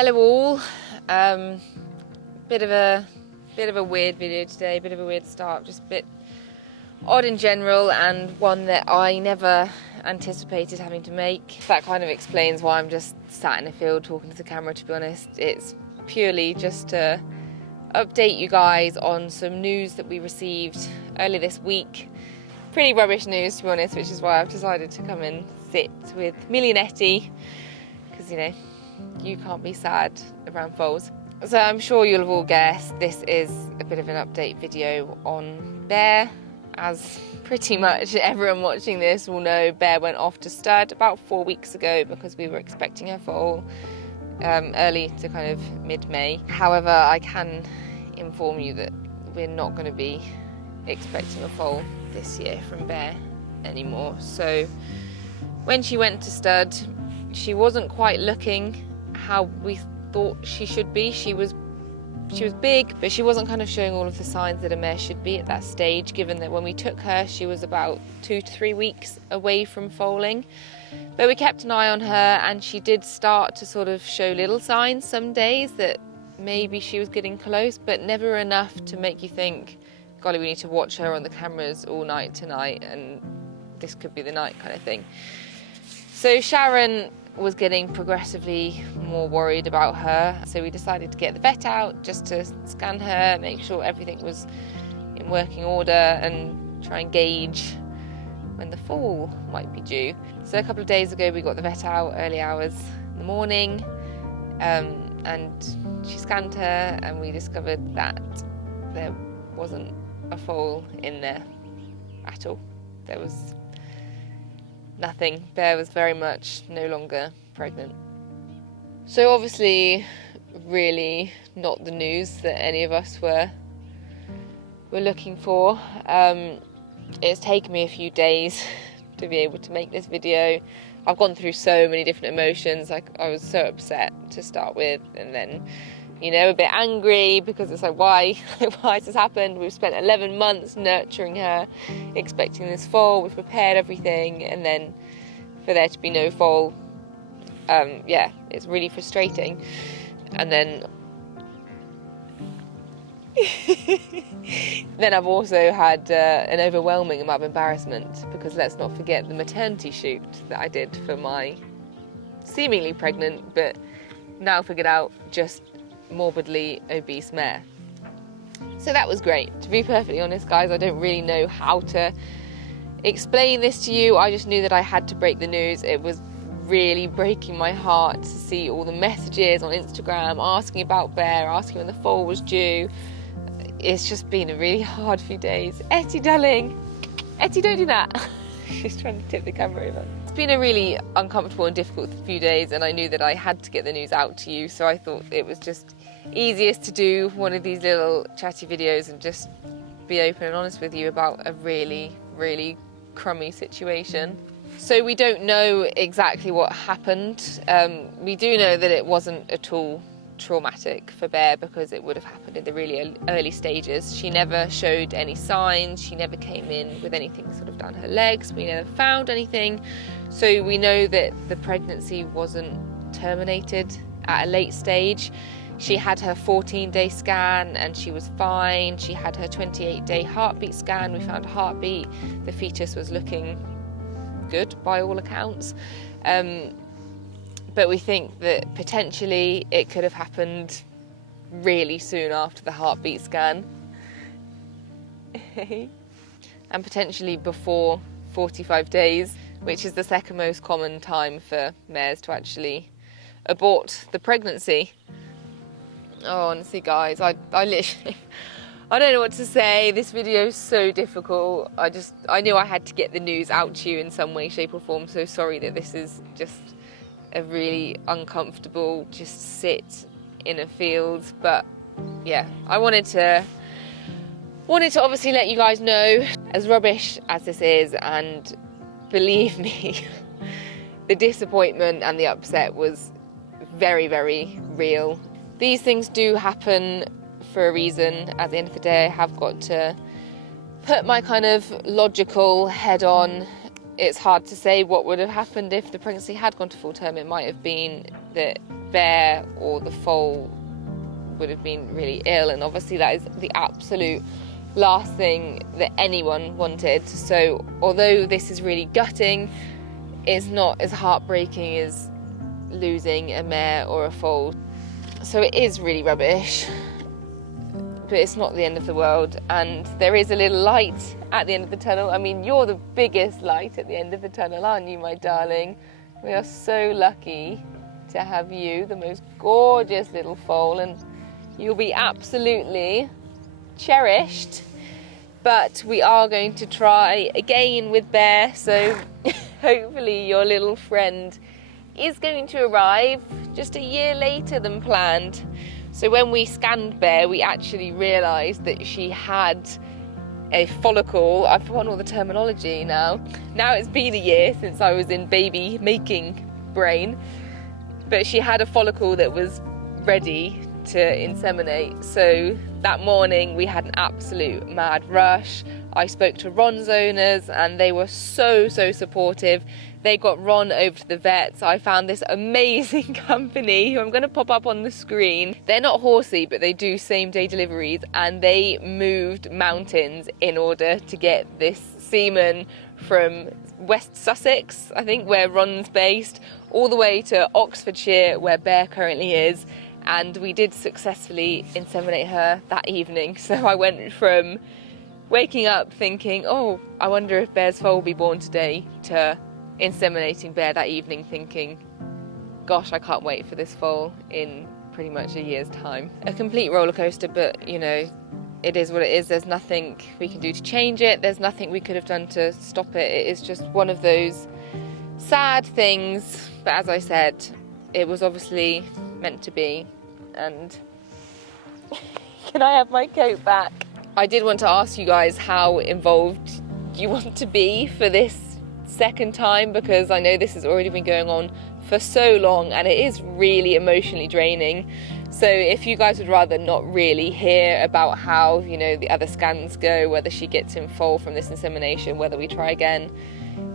Hello all. Bit of a weird video today, bit of a weird start, just a bit odd in general, and one that I never anticipated having to make. That kind of explains why I'm just sat in a field talking to the camera, to be honest. It's purely just to update you guys on some news that we received early this week. Pretty rubbish news, to be honest, which is why I've decided to come and sit with Millie and Etty, because, you know, you can't be sad around foals. So I'm sure you'll have all guessed this is a bit of an update video on Bear. As pretty much everyone watching this will know, Bear went off to stud about 4 weeks ago because we were expecting her foal early to kind of mid-May. However, I can inform you that we're not going to be expecting a foal this year from Bear anymore. So when she went to stud, she wasn't quite looking how we thought she should be. She was big, but she wasn't kind of showing all of the signs that a mare should be at that stage, given that when we took her she was about 2 to 3 weeks away from foaling. But we kept an eye on her, and she did start to sort of show little signs some days that maybe she was getting close, but never enough to make you think, golly, we need to watch her on the cameras all night tonight and this could be the night kind of thing. So Sharon was getting progressively more worried about her, so we decided to get the vet out just to scan her, make sure everything was in working order, and try and gauge when the foal might be due. So a couple of days ago we got the vet out early hours in the morning, and she scanned her, and we discovered that there wasn't a foal in there at all. There was nothing. Bear was very much no longer pregnant. So obviously really not the news that any of us were looking for. It's taken me a few days to be able to make this video. I've gone through so many different emotions. I was so upset to start with, and then, you know, a bit angry because it's like, why has this happened? We've spent 11 months nurturing her, expecting this foal, we've prepared everything, and then for there to be no foal, yeah, it's really frustrating. And then I've also had an overwhelming amount of embarrassment, because let's not forget the maternity shoot that I did for my seemingly pregnant, but now figured out just morbidly obese mare. So that was great. To be perfectly honest, guys, I don't really know how to explain this to you. I just knew that I had to break the news. It was really breaking my heart to see all the messages on Instagram asking about Bear, asking when the foal was due. It's just been a really hard few days. Etty, darling. Etty, don't do that. She's trying to tip the camera over. It's been a really uncomfortable and difficult few days, and I knew that I had to get the news out to you, so I thought it was just easiest to do one of these little chatty videos and just be open and honest with you about a really, really crummy situation. So we don't know exactly what happened. We do know that it wasn't at all traumatic for Bear, because it would have happened in the really early stages. She never showed any signs, she never came in with anything sort of down her legs, we never found anything. So we know that the pregnancy wasn't terminated at a late stage. She had her 14-day scan and she was fine. She had her 28-day heartbeat scan. We found a heartbeat. The fetus was looking good by all accounts. But we think that potentially it could have happened really soon after the heartbeat scan. And potentially before 45 days, which is the second most common time for mares to actually abort the pregnancy. Oh, honestly, guys, I literally, I don't know what to say. This video is so difficult. I knew I had to get the news out to you in some way, shape or form. So sorry that this is just a really uncomfortable just sit in a field. But yeah, I wanted to obviously let you guys know, as rubbish as this is, and believe me, the disappointment and the upset was very, very real. These things do happen for a reason. At the end of the day, I have got to put my kind of logical head on. It's hard to say what would have happened if the pregnancy had gone to full term. It might have been that bear or the foal would have been really ill, and obviously that is the absolute last thing that anyone wanted. So although this is really gutting, it's not as heartbreaking as losing a mare or a foal. So it is really rubbish, but it's not the end of the world, and there is a little light at the end of the tunnel. I mean, you're the biggest light at the end of the tunnel, aren't you, my darling? We are so lucky to have you, the most gorgeous little foal, and you'll be absolutely cherished. But we are going to try again with Bear, so hopefully your little friend is going to arrive just a year later than planned. So when we scanned Bear, we actually realised that she had a follicle. I've forgotten all the terminology now. Now it's been a year since I was in baby making brain, but she had a follicle that was ready to inseminate. So that morning we had an absolute mad rush. I spoke to Ron's owners and they were so supportive. They got Ron over to the vet. So I found this amazing company who I'm going to pop up on the screen. They're not horsey, but they do same-day deliveries, and they moved mountains in order to get this semen from West Sussex, I think, where Ron's based, all the way to Oxfordshire, where Bear currently is. And we did successfully inseminate her that evening. So I went from waking up thinking, oh, I wonder if Bear's foal will be born today, to inseminating Bear that evening thinking, gosh, I can't wait for this foal in pretty much a year's time. A complete roller coaster, but you know, it is what it is. There's nothing we can do to change it. There's nothing we could have done to stop it. It is just one of those sad things. But as I said, it was obviously meant to be. And can I have my coat back? I did want to ask you guys how involved you want to be for this second time, because I know this has already been going on for so long and it is really emotionally draining. So if you guys would rather not really hear about how, you know, the other scans go, whether she gets in foal from this insemination, whether we try again,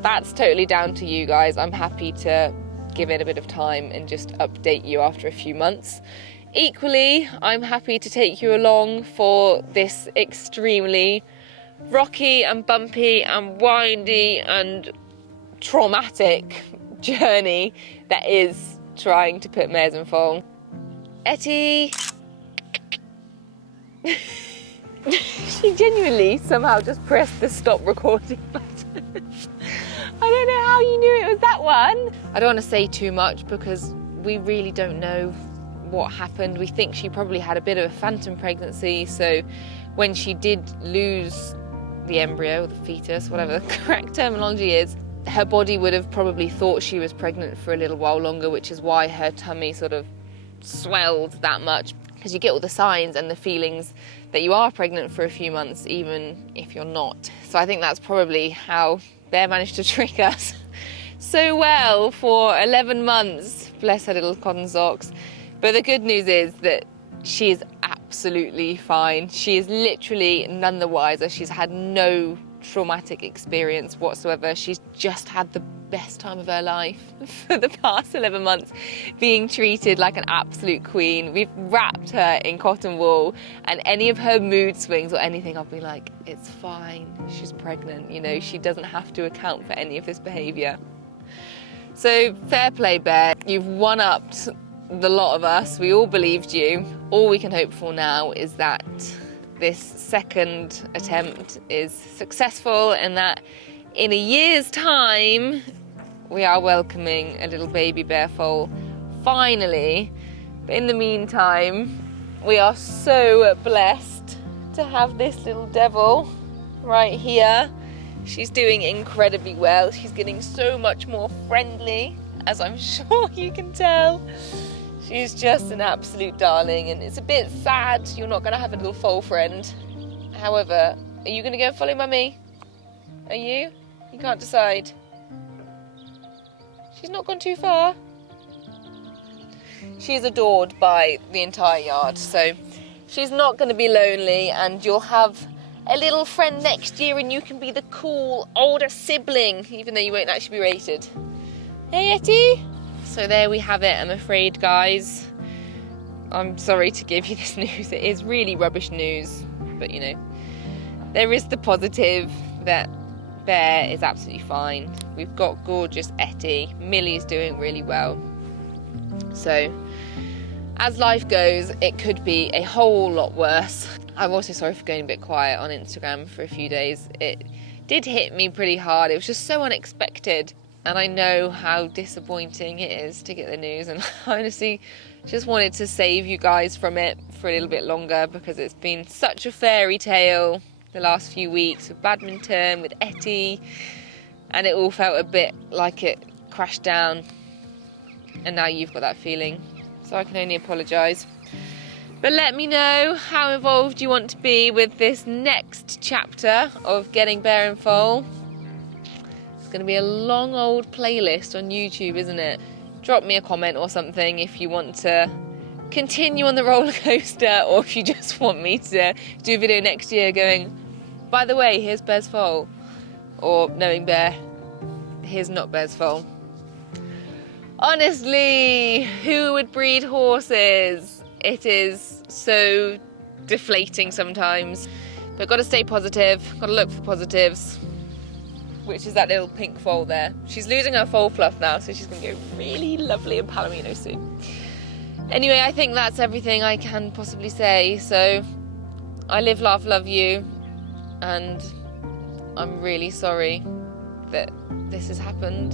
that's totally down to you guys. I'm happy to give it a bit of time and just update you after a few months. Equally, I'm happy to take you along for this extremely rocky and bumpy and windy and traumatic journey that is trying to put mares in foal. Etty! She genuinely somehow just pressed the stop recording button. I don't know how you knew it was that one. I don't want to say too much because we really don't know what happened. We think she probably had a bit of a phantom pregnancy, so when she did lose the embryo, or the fetus, whatever the correct terminology is, her body would have probably thought she was pregnant for a little while longer, which is why her tummy sort of swelled that much, because you get all the signs and the feelings that you are pregnant for a few months, even if you're not. So I think that's probably how Bear managed to trick us so well for 11 months. Bless her little cotton socks. But the good news is that she is absolutely fine. She is literally none the wiser. She's had no traumatic experience whatsoever. She's just had the best time of her life for the past 11 months, being treated like an absolute queen. We've wrapped her in cotton wool, and any of her mood swings or anything, I'll be like, it's fine, she's pregnant, you know, she doesn't have to account for any of this behaviour. So fair play, Bear. You've one-upped the lot of us. We all believed you. All we can hope for now is that this second attempt is successful and that in a year's time we are welcoming a little baby Bear foal, finally. But in the meantime, we are so blessed to have this little devil right here. She's doing incredibly well. She's getting so much more friendly, as I'm sure you can tell. She's just an absolute darling, and it's a bit sad you're not going to have a little foal friend. However, are you going to go and follow Mummy? Are you? You can't decide. She's not gone too far. She's adored by the entire yard, so she's not going to be lonely, and you'll have a little friend next year and you can be the cool older sibling, even though you won't actually be rated. Hey, Etty? So there we have it, I'm afraid, guys. I'm sorry to give you this news. It is really rubbish news, but you know, there is the positive that Bear is absolutely fine. We've got gorgeous Etty. Millie's doing really well. So, as life goes, it could be a whole lot worse. I'm also sorry for going a bit quiet on Instagram for a few days. It did hit me pretty hard. It was just so unexpected. And I know how disappointing it is to get the news. And I honestly just wanted to save you guys from it for a little bit longer, because it's been such a fairy tale the last few weeks with badminton, with Etty, and it all felt a bit like it crashed down, and now you've got that feeling, so I can only apologise. But let me know how involved you want to be with this next chapter of Getting Bear in Foal. It's going to be a long old playlist on YouTube, isn't it? Drop me a comment or something if you want to continue on the roller coaster, or if you just want me to do a video next year going, by the way, here's Bear's foal, or knowing Bear, here's not Bear's foal. Honestly, who would breed horses? It is so deflating sometimes, but got to stay positive, got to look for positives, which is that little pink foal there. She's losing her foal fluff now, so she's going to go really lovely in Palomino soon. Anyway, I think that's everything I can possibly say. So I live, laugh, love you, and I'm really sorry that this has happened.